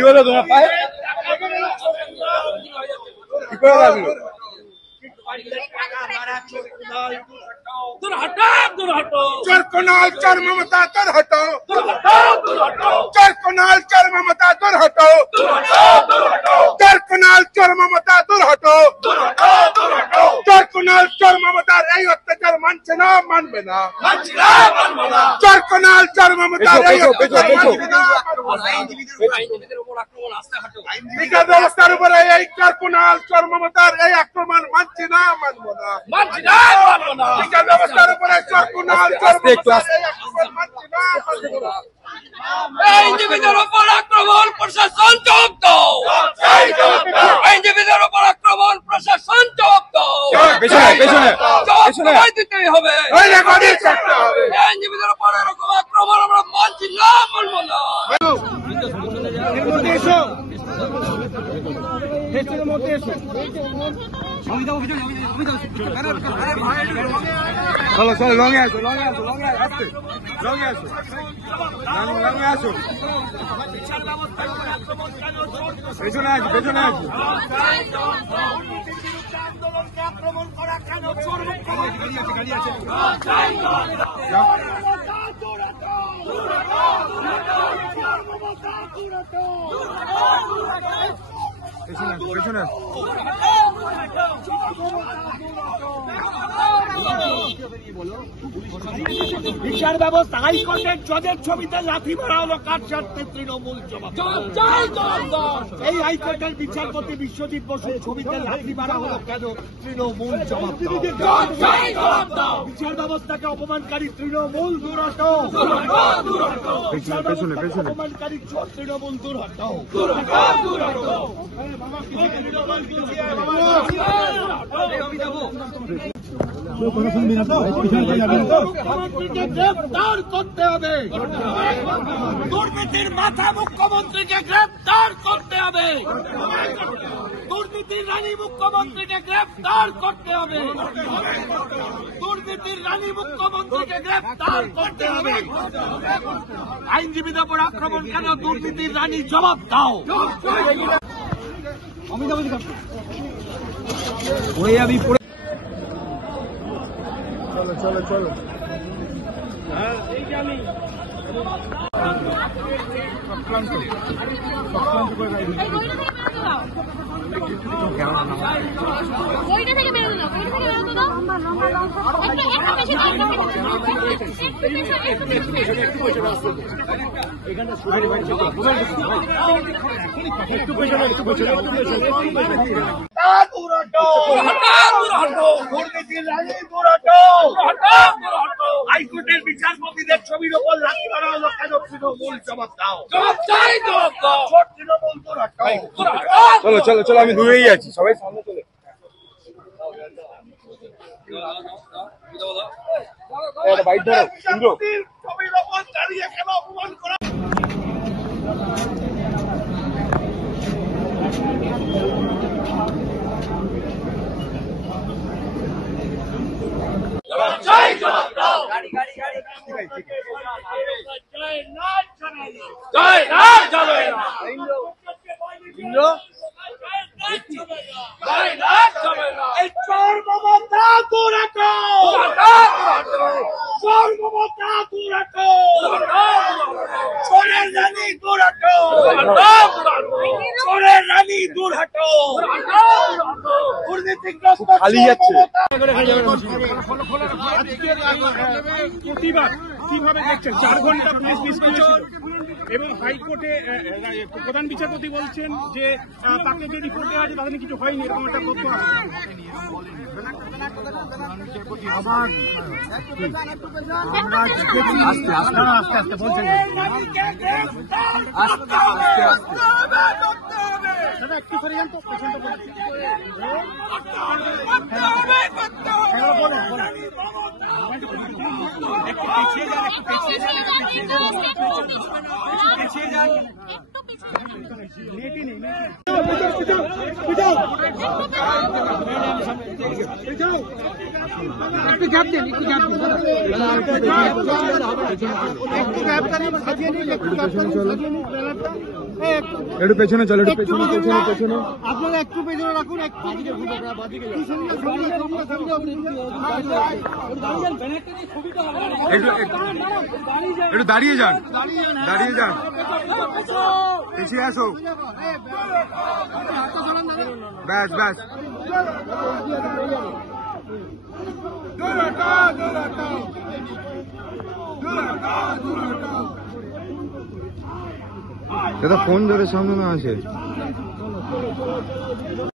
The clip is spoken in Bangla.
কি হলো তোমার পায়ে? কি করে লাগলো? चोर कुणाल चोर ममता दूर हटो, चोर कुणाल चोर ममता दूर हटो, चोर कुणाल चोर ममता दूर हटो, चोर कुणाल चोर ममता এই অত্যাচার মানছে না, মানবে না, চোর কুণাল চোর মমতা বিচার ব্যবস্থার উপরে এই চোর কুণাল চোর মমতার এই আক্রমণ মানছে না, মানবো না, বিচার ব্যবস্থার উপরে চোর কুণাল চোর মমতার এই আক্রমণ মানছে না, মানবো না। আইনজীবীদের উপর আক্রমণ প্রশাসন জবাব দাও, আইনজীবীদের উপর আক্রমণ প্রশাসন জবাব দাও, জবাব দিতেই হবে, আইনজীবীদের উপর এরকম আক্রমণ আমরা মানছি না, মানব না। চলো চলো লঙে আসো, লঙে আসো, লঙে আসো, লঙে আসো, লঙে আসো, পেছনে আসো, পেছনে আসো। আন্দোলনকে আক্রমণ করা কেন? চোর মুখ্যমন্ত্রী গাড়ি আছে, পেছনে আসো, পেছনে আসো। বিচার ব্যবস্থা হাইকোর্টের জজের ছবিতে লাথি মারা হলো কাটছাড়তে তৃণমূল জবাব। এই হাইকোর্টের বিচারপতি বিশ্বজিৎ বসুর ছবিতে লাথি মারা হলো কেন? তৃণমূল জবাব। বিচার ব্যবস্থাকে অপমানকারী তৃণমূল দূর হটো, বিচার ব্যবস্থাকে অপমানকারী চোর তৃণমূল দূর হটো। মুখ্যমন্ত্রীকে গ্রেফতার করতে হবে, দুর্নীতির মাথা মুখ্যমন্ত্রীকে গ্রেফতার করতে হবে, দুর্নীতির রানী মুখ্যমন্ত্রীকে গ্রেফতার করতে হবে, দুর্নীতির রানী মুখ্যমন্ত্রীকে গ্রেফতার করতে হবে। আইনজীবীদের উপর আক্রমণ কেন? দুর্নীতির রানী জবাব দাও। চলো চলো চলো। ওইটা থেকে বেরোনো দাও, ওইটা থেকে বেরোনো দাও, একটা বেশি দাও, হাইকোর্টের বিচারপতিদের ছবির ওপর লাথি মারা হলো কেন? তৃণমূল জবাব দাও। চলো চলো চলো, আমি দূরেই আছি, সবাই সামনে চলে। বাইক ধরো, ইন্দ্র। ছবির ওপর দাঁড়িয়ে কেন অপমান করা? চোর মমতা দূর হটো, চোর মমতা দূর হটো, চোরের রানী দূর হটো, চোরের রানী দূর হটো, দুর্নীতিগ্রস্ত খালি যাচ্ছে। প্রতিবাদ কিভাবে দেখছেন? 4 ঘন্টা পুলিশ নিষ্ক্রিয় ছিল এবং হাইকোর্টে প্রধান বিচারপতি বলছেন যে তাকে যে রিপোর্ট দেওয়া আছে তাদের কিছু হয়নি, এরকম একটা তথ্য আছে। আস্তে আস্তে বলছেন, দাদা একটু সরে যান তো, পেছনটা একটু পিছিয়ে যান, একটু পিছিয়ে যান, একটু পিছিয়ে যান, নেটই নেই, একটু চাপ দেন, একটু চাপ দেন। একটু পেছনে চলো, একটু পেছনে পেছনে পেছনে। আপনারা একটু পেছনে রাখুন, একটু একটু দাঁড়িয়ে যান, দাঁড়িয়ে যান, পিছিয়ে আসো। ব্যাস ব্যাস, দাদা ফোন ধরে সামনে না আসে।